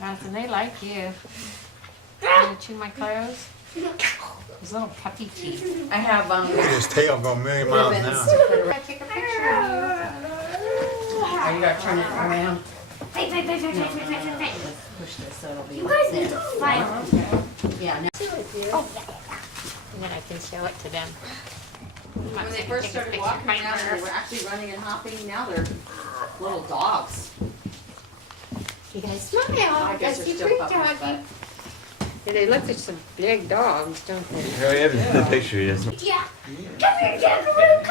Jonathan, they like you. Want to chew my clothes? His little puppy teeth. I have His tail go a million miles an ribbons hour. to put around. Can I take a picture of Oh, you gotta turn it around. you? Push this so it'll be You like guys need to this. fight. Yeah, now, Oh, and then I can show it to them. when they first started walking around, they were actually running and hopping. Now they're little dogs. You guys smile. I guess they're still puppies, but Yeah, they look like some big dogs, don't they? Oh, yeah, the picture he doesn't. Jack. Come here, Jack. Come here,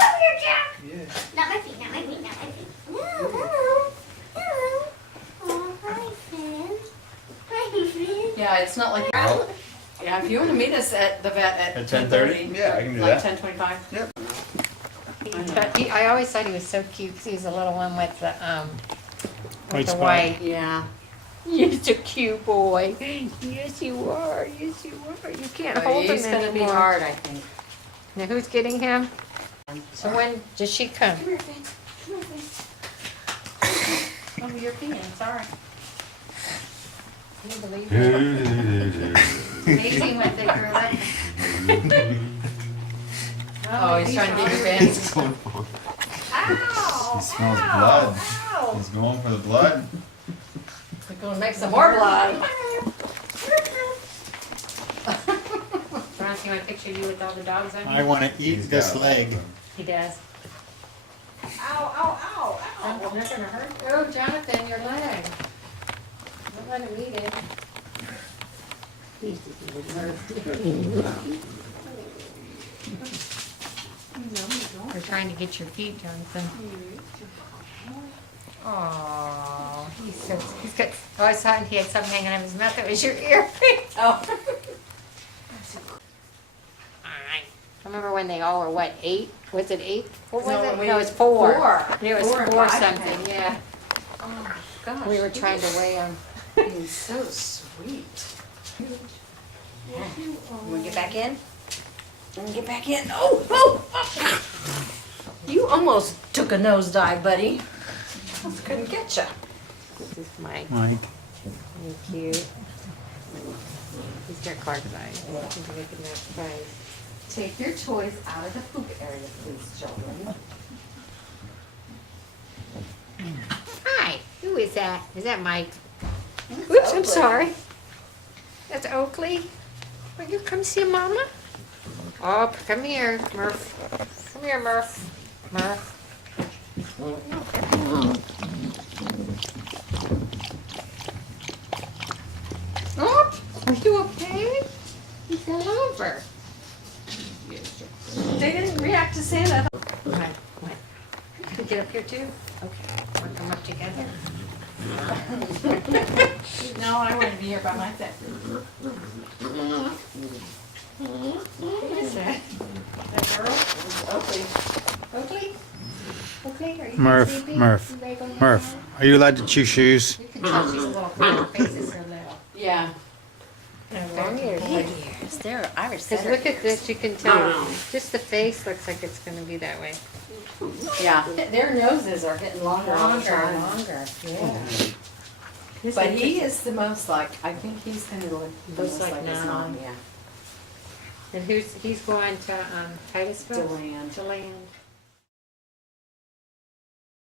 Jack. Not my feet, not my feet, not my feet. No, hello. Hello. Oh, hi, Finn. Hi, Finn. yeah, it's not like. Oh. Yeah, if you want to meet us at the vet at 10:30? Yeah, I can do like that. 10:25. Yep. But I always thought he was so cute because he's a little one with the White spot. white. Yeah. You're a cute boy. Yes, you are. Yes, you are. You can't hold him He's gonna be anymore. hard, I think. Now who's getting him? So when does she come? Come here, Finn. Come here, Finn. Oh, you're peeing. Sorry. Can you believe it? Amazing what they grew up. Oh, he's trying to get your pants. Ow. He smells Ow. blood. Ow. He's going for the blood. We're gonna make some more blood. Ron, you want a picture of you with all the dogs on I you? want to eat He's this got- leg. He does. Ow, ow, ow, Oh, ow. they're gonna hurt. Oh, Jonathan, your leg. Don't let him eat it. We're trying to get your feet, Jonathan. Oh, he's got. Oh, I saw he had something hanging out of his mouth. That was your ear. Oh. I remember when they all were what, 8? Was it 8? What was No, it? we- No, it was 4. 4. It was 4 and 4 5 something. pounds. Yeah. Oh, gosh. We were trying to weigh them. He's so sweet. You Want to get back in? Want to get back in? Oh, oh, oh. You almost took a nosedive, buddy. Almost couldn't get you. This is Mike. Mike. He's cute. He's got cards eyes. He's looking at price. Take your toys out of the poop area, please, children. Hi. Who is that? Is that Mike? Oops, I'm sorry. That's Oakley. Will you come see Mama? Oh, come here, Murph. Come here, Murph. Murph. Oh, are you okay? You fell over. They didn't react to Santa. Come on, come on. You get up here too? Okay, we'll come up together. No, I want to be here by myself. Who is that? That girl? Oakley. Oakley? Oakley, are you Murph, sleepy? Murph, You ready to go lay Murph, down? are you allowed to chew shoes? You can touch these little her face is so little. Yeah. Long ears. ears. They're Irish Because look at this, you can tell, just the face looks like it's gonna be that way. Yeah. Their noses are getting longer all the Longer and time. longer, yeah. But he is the most like, I think he's kind of like, he Looks looks like like his now. mom, yeah. And he's going to, Titusville? Deland. Deland.